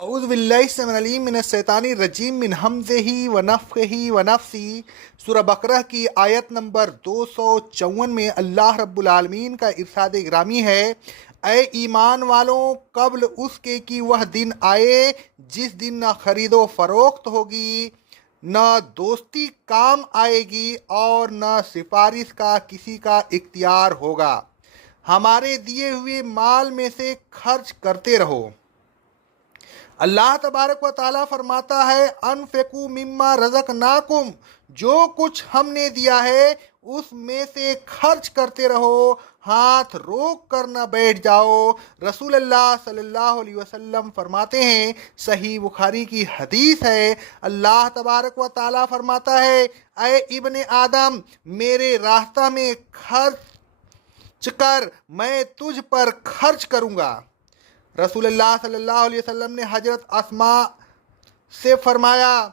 اعوذ باللہ السمیع العلیم من الشیطان الرجیم من حمزہ ونفخہ ونفثہ۔ سورہ بقرہ کی آیت نمبر 254 میں اللہ رب العالمین کا ارشاد گرامی ہے، اے ایمان والوں، قبل اس کے کہ وہ دن آئے جس دن نہ خرید و فروخت ہوگی، نہ دوستی کام آئے گی اور نہ سفارش کا کسی کا اختیار ہوگا۔ ہمارے دیے ہوئے مال میں سے خرچ کرتے رہو۔ اللہ تبارک و تعالیٰ فرماتا ہے، انفقوا مما رزقناکم، جو کچھ ہم نے دیا ہے اس میں سے خرچ کرتے رہو، ہاتھ روک کر نہ بیٹھ جاؤ۔ رسول اللہ صلی اللہ علیہ وسلم فرماتے ہیں، صحیح بخاری کی حدیث ہے، اللہ تبارک و تعالیٰ فرماتا ہے، اے ابن آدم، میرے راستہ میں خرچ کر، میں تجھ پر خرچ کروں گا۔ رسول اللہ صلی اللہ علیہ وسلم نے حضرت اسماء سے فرمایا،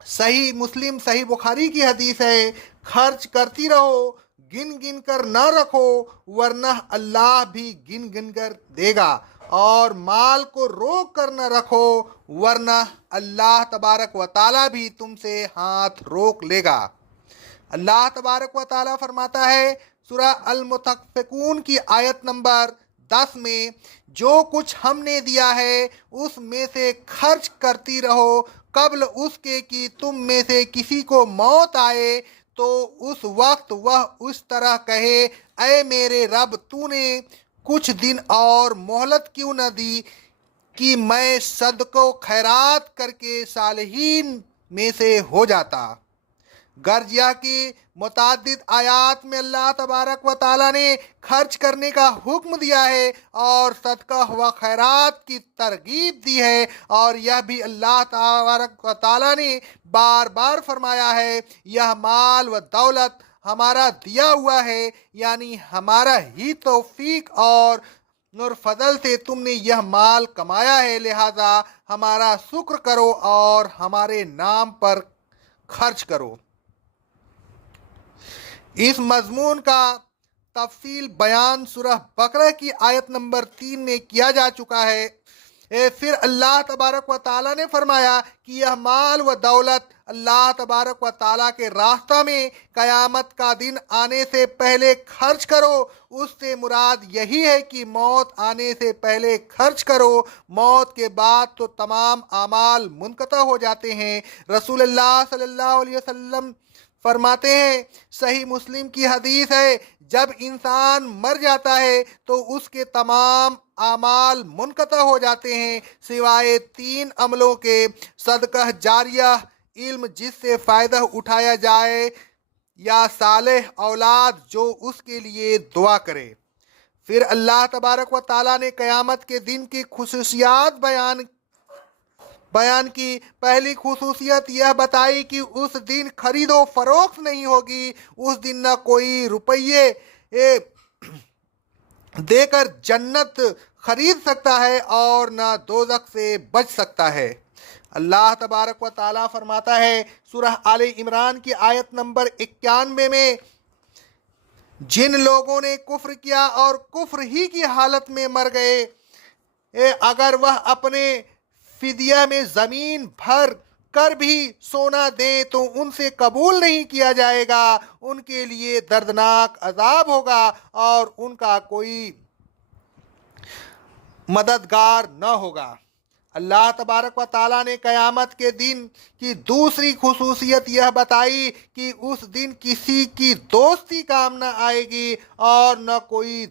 صحیح مسلم صحیح بخاری کی حدیث ہے، خرچ کرتی رہو، گن گن کر نہ رکھو، ورنہ اللہ بھی گن گن کر دے گا، اور مال کو روک کر نہ رکھو، ورنہ اللہ تبارک و تعالیٰ بھی تم سے ہاتھ روک لے گا۔ اللہ تبارک و تعالیٰ فرماتا ہے سورہ المطففون کی آیت نمبر 10 میں، جو کچھ ہم نے دیا ہے اس میں سے خرچ کرتی رہو، قبل اس کے کہ تم میں سے کسی کو موت آئے تو اس وقت وہ اس طرح کہے، اے میرے رب، تو نے کچھ دن اور مہلت کیوں نہ دی کہ میں صدقہ و خیرات کر کے صالحین میں سے ہو جاتا۔ غرضیہ کی متعدد آیات میں اللہ تبارک و تعالیٰ نے خرچ کرنے کا حکم دیا ہے اور صدقہ و خیرات کی ترغیب دی ہے، اور یہ بھی اللہ تبارک و تعالیٰ نے بار بار فرمایا ہے، یہ مال و دولت ہمارا دیا ہوا ہے، یعنی ہمارا ہی توفیق اور نور فضل سے تم نے یہ مال کمایا ہے، لہذا ہمارا شکر کرو اور ہمارے نام پر خرچ کرو۔ اس مضمون کا تفصیل بیان سورہ بقرہ کی آیت نمبر 3 میں کیا جا چکا ہے۔ پھر اللہ تبارک و تعالیٰ نے فرمایا کہ یہ مال و دولت اللہ تبارک و تعالیٰ کے راستہ میں قیامت کا دن آنے سے پہلے خرچ کرو۔ اس سے مراد یہی ہے کہ موت آنے سے پہلے خرچ کرو، موت کے بعد تو تمام اعمال منقطع ہو جاتے ہیں۔ رسول اللہ صلی اللہ علیہ وسلم فرماتے ہیں، صحیح مسلم کی حدیث ہے، جب انسان مر جاتا ہے تو اس کے تمام اعمال منقطع ہو جاتے ہیں سوائے 3 عملوں کے، صدقہ جاریہ، علم جس سے فائدہ اٹھایا جائے، یا صالح اولاد جو اس کے لیے دعا کرے۔ پھر اللہ تبارک و تعالیٰ نے قیامت کے دن کی خصوصیات بیان کی۔ پہلی خصوصیت یہ بتائی کہ اس دن خرید و فروخت نہیں ہوگی، اس دن نہ کوئی روپیے دے کر جنت خرید سکتا ہے اور نہ دوزخ سے بچ سکتا ہے۔ اللہ تبارک و تعالیٰ فرماتا ہے سورہ آل عمران کی آیت نمبر 91 میں، جن لوگوں نے کفر کیا اور کفر ہی کی حالت میں مر گئے، اگر وہ اپنے فدیہ میں زمین بھر کر بھی سونا دیں تو ان سے قبول نہیں کیا جائے گا، ان کے لیے دردناک عذاب ہوگا اور ان کا کوئی مددگار نہ ہوگا۔ اللہ تبارک و تعالیٰ نے قیامت کے دن کی دوسری خصوصیت یہ بتائی کہ اس دن کسی کی دوستی کام نہ آئے گی اور نہ کوئی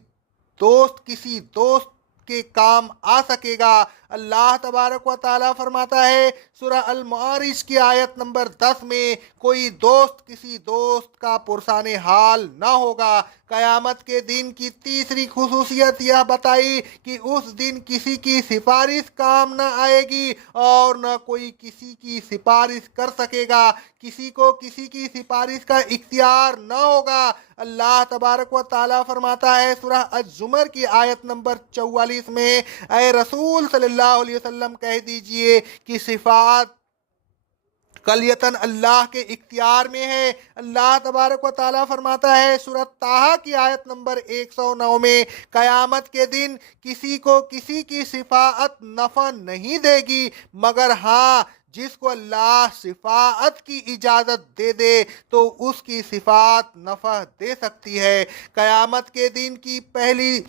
دوست کسی دوست کے کام آ سکے گا۔ اللہ تبارک و تعالیٰ فرماتا ہے سورہ المعارج کی آیت نمبر 10 میں، کوئی دوست کسی دوست کا پرسان حال نہ ہوگا۔ قیامت کے دن کی تیسری خصوصیت یہ بتائی کہ اس دن کسی کی سفارش کام نہ آئے گی اور نہ کوئی کسی کی سفارش کر سکے گا، کسی کو کسی کی سفارش کا اختیار نہ ہوگا۔ اللہ تبارک و تعالیٰ فرماتا ہے سورہ الزمر کی آیت نمبر 44 میں، اے رسول صلی اللہ علیہ وسلم کہہ دیجئے کہ شفاعت کلیتاً اللہ کے اختیار میں ہے۔ اللہ تبارک و تعالیٰ فرماتا ہے سورۃ طٰہٰ کی آیت نمبر 109 میں، قیامت کے دن کسی کو کسی کی شفاعت نفع نہیں دے گی مگر ہاں جس کو اللہ شفاعت کی اجازت دے دے تو اس کی شفاعت نفع دے سکتی ہے۔ قیامت کے دن کی پہلی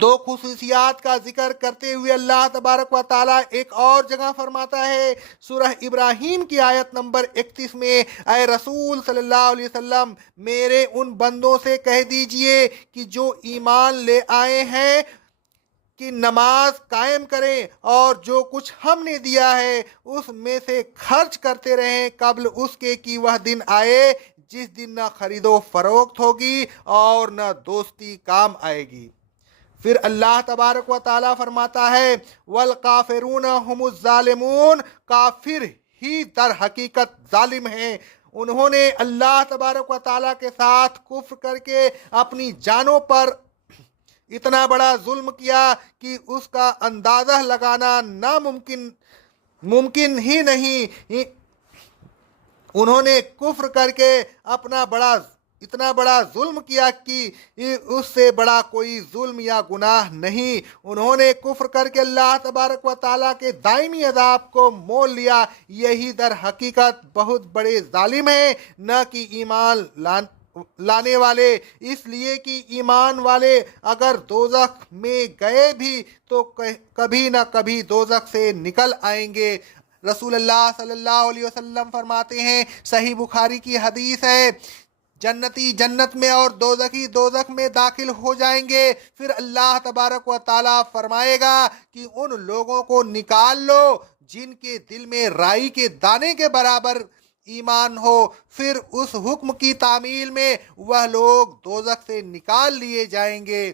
دو خصوصیات کا ذکر کرتے ہوئے اللہ تبارک و تعالیٰ ایک اور جگہ فرماتا ہے سورہ ابراہیم کی آیت نمبر 31 میں، اے رسول صلی اللہ علیہ وسلم میرے ان بندوں سے کہہ دیجئے کہ جو ایمان لے آئے ہیں کہ نماز قائم کریں اور جو کچھ ہم نے دیا ہے اس میں سے خرچ کرتے رہیں قبل اس کے کہ وہ دن آئے جس دن نہ خرید و فروخت ہوگی اور نہ دوستی کام آئے گی۔ پھر اللہ تبارک و تعالیٰ فرماتا ہے والکافرون هم الظالمون، کافر ہی در حقیقت ظالم ہیں۔ انہوں نے اللہ تبارک و تعالیٰ کے ساتھ کفر کر کے اپنی جانوں پر اتنا بڑا ظلم کیا کہ اس کا اندازہ لگانا ممکن ہی نہیں۔ انہوں نے کفر کر کے اتنا بڑا ظلم کیا کہ اس سے بڑا کوئی ظلم یا گناہ نہیں۔ انہوں نے کفر کر کے اللہ تبارک و تعالیٰ کے دائمی عذاب کو مول لیا، یہی در حقیقت بہت بڑے ظالم ہیں نہ کہ ایمان لانے والے، اس لیے کہ ایمان والے اگر دوزخ میں گئے بھی تو کبھی نہ کبھی دوزخ سے نکل آئیں گے۔ رسول اللہ صلی اللہ علیہ وسلم فرماتے ہیں، صحیح بخاری کی حدیث ہے، جنتی جنت میں اور دوزخی دوزخ میں داخل ہو جائیں گے، پھر اللہ تبارک و تعالیٰ فرمائے گا کہ ان لوگوں کو نکال لو جن کے دل میں رائی کے دانے کے برابر ایمان ہو، پھر اس حکم کی تعمیل میں وہ لوگ دوزخ سے نکال لیے جائیں گے۔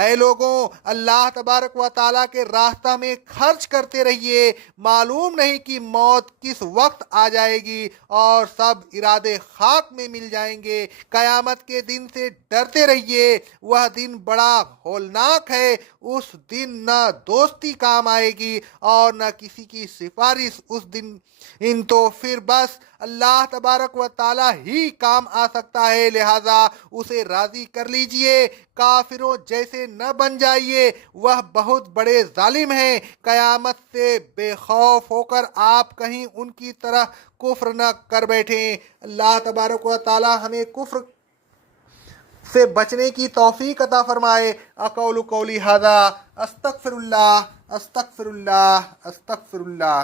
اے لوگوں، اللہ تبارک و تعالیٰ کے راستہ میں خرچ کرتے رہیے، معلوم نہیں کہ موت کس وقت آ جائے گی اور سب ارادے خاک میں مل جائیں گے۔ قیامت کے دن سے ڈرتے رہیے، وہ دن بڑا ہولناک ہے۔ اس دن نہ دوستی کام آئے گی اور نہ کسی کی سفارش اس دن تو پھر بس اللہ تبارک و تعالیٰ ہی کام آ سکتا ہے، لہذا اسے راضی کر لیجئے۔ کافروں جیسے نہ بن جائیے، وہ بہت بڑے ظالم ہیں۔ قیامت سے بے خوف ہو کر آپ کہیں ان کی طرح کفر نہ کر بیٹھیں۔ اللہ تبارک و تعالیٰ ہمیں کفر سے بچنے کی توفیق عطا فرمائے۔ اقول قولی ھذا، استغفر اللہ، استغفر اللہ، استغفر اللہ۔